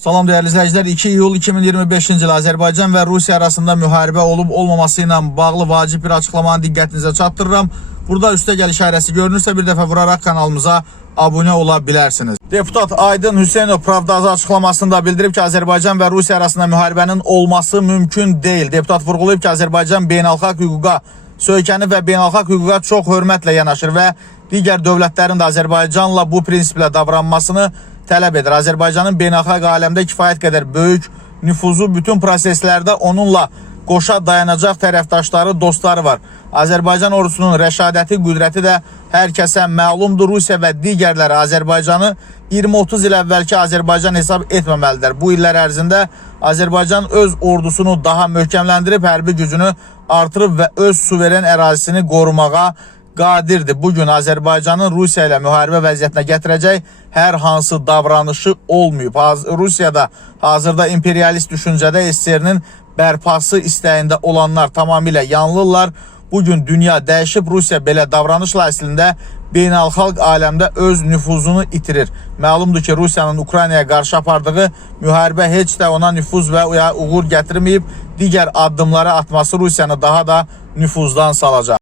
Salam değerli izleyiciler, 2 iyul 2025-ci il Azərbaycan və Rusiya arasında müharibə olub olmaması ilə bağlı vacib bir açıqlamanı diqqətinizə çatdırıram. Burada üstə gəliş ayrəsi görünürsə bir dəfə vuraraq kanalımıza abunə ola bilərsiniz. Deputat Aydın Hüseynov Pravda açıqlamasında bildirib ki, Azərbaycan və Rusiya arasında müharibənin olması mümkün deyil. Deputat vurğulayıb ki, Azərbaycan beynəlxalq hüquqa söykənir və beynəlxalq hüquqa çox hörmətlə yanaşır və digər dövlətlərin də Azərbaycanla bu prinsiplə davranmasını tələb edir. Azərbaycanın beynəlxalq aləmdə kifayət qədər böyük nüfuzu, bütün proseslərdə onunla qoşa dayanacaq tərəfdaşları, dostları var. Azərbaycan ordusunun rəşadəti, qüdrəti də hər kəsə məlumdur. Rusiya və digərləri Azərbaycanı 20-30 il əvvəlki Azərbaycan hesab etməməlidir. Bu illər ərzində Azərbaycan öz ordusunu daha möhkəmləndirib, hərbi gücünü artırıb və öz suveren ərazisini qorumağa qadirdir. Bugün Azərbaycanın Rusiya ilə müharibə vəziyyətinə gətirəcək hər hansı davranışı olmayıb. Rusiyada hazırda imperialist düşüncədə SSR-nin bərpası istəyində olanlar tamamilə yanılırlar. Bugün dünya dəyişib, Rusiya belə davranışla əslində beynəlxalq aləmdə öz nüfuzunu itirir. Məlumdur ki, Rusiyanın Ukraynaya qarşı apardığı müharibə heç də ona nüfuz və uğur gətirməyib. Digər addımları atması Rusiyanı daha da nüfuzdan salacaq.